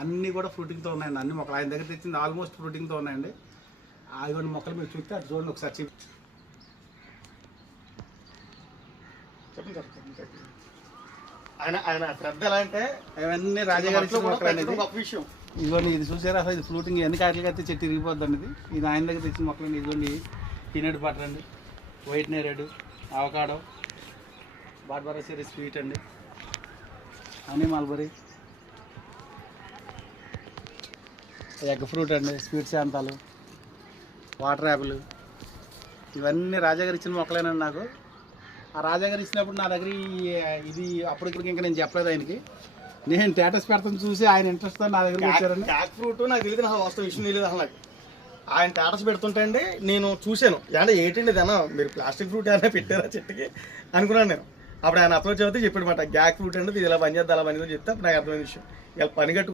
అన్నీ కూడా ఫ్రూటింగ్తో ఉన్నాయండి. అన్ని మొక్కలు. ఆయన దగ్గర తెచ్చింది ఆల్మోస్ట్ ఫ్రూటింగ్తో ఉన్నాయండి. అవి మొక్కలు మీరు చూస్తే అటు చూడండి ఒకసారి చూపి చెప్పండి సార్. చెప్పండి, చెప్పండి. ఆయన ఆయన శ్రద్ధ ఎలా అంటే ఇవన్నీ రాజా గారి ఇచ్చిన మొక్కలు కూడా మొక్కలు అనేది పెంచడం గొప్ప విషయం. ఇదిగోండి ఇది చూసారా అసలు? ఇది ఫ్లూటింగ్ ఎన్ని కాయలకి అయితే చెట్టు ఇరిగిపోద్దండి ఇది. ఇది ఆయన దగ్గర తెచ్చిన మొక్కలండి. ఇదిగోండి పీనట్ బటర్ అండి. వైట్ నేరేడు అవకాడో బాడ్బరా సిరీ స్వీట్ అండి. హనీ మల్బరీ ఎగ్ ఫ్రూట్ అండి స్వీట్ శాంతాలు వాటర్ యాపిల్. ఇవన్నీ రాజాగారు ఇచ్చిన మొక్కలేనండి నాకు. ఆ రాజాగారు ఇచ్చినప్పుడు నా దగ్గర ఇది అప్పటికి ఇంకా నేను చెప్పలేదు ఆయనకి. నేను స్టేటస్ పెడతాను చూసి ఆయన ఇంట్రెస్ట్ నా దగ్గరికి వచ్చారండి క్యాక్ ఫ్రూట్ నాకు తెలియదు అసలు వాస్తవ విషయం తెలియదు అసలు నాకు. ఆయన టాటస్ పెడుతుంటే అండి నేను చూశాను. అంటే ఏంటండి ఇదన్నా మీరు ప్లాస్టిక్ ఫ్రూట్ ఏమైనా పెట్టారా చెట్టుకి? అనుకున్నాను నేను. అప్పుడు ఆయన అప్రోచ్ అవుతే చెప్పాడు మాట గ్యాక్ ఫ్రూట్ అంటే ఇది ఇలా పనిచేద్దాం అలా పనిచేద్దాం చెప్తే అప్పుడు నాకు అర్థమైన విషయం. ఇలా పని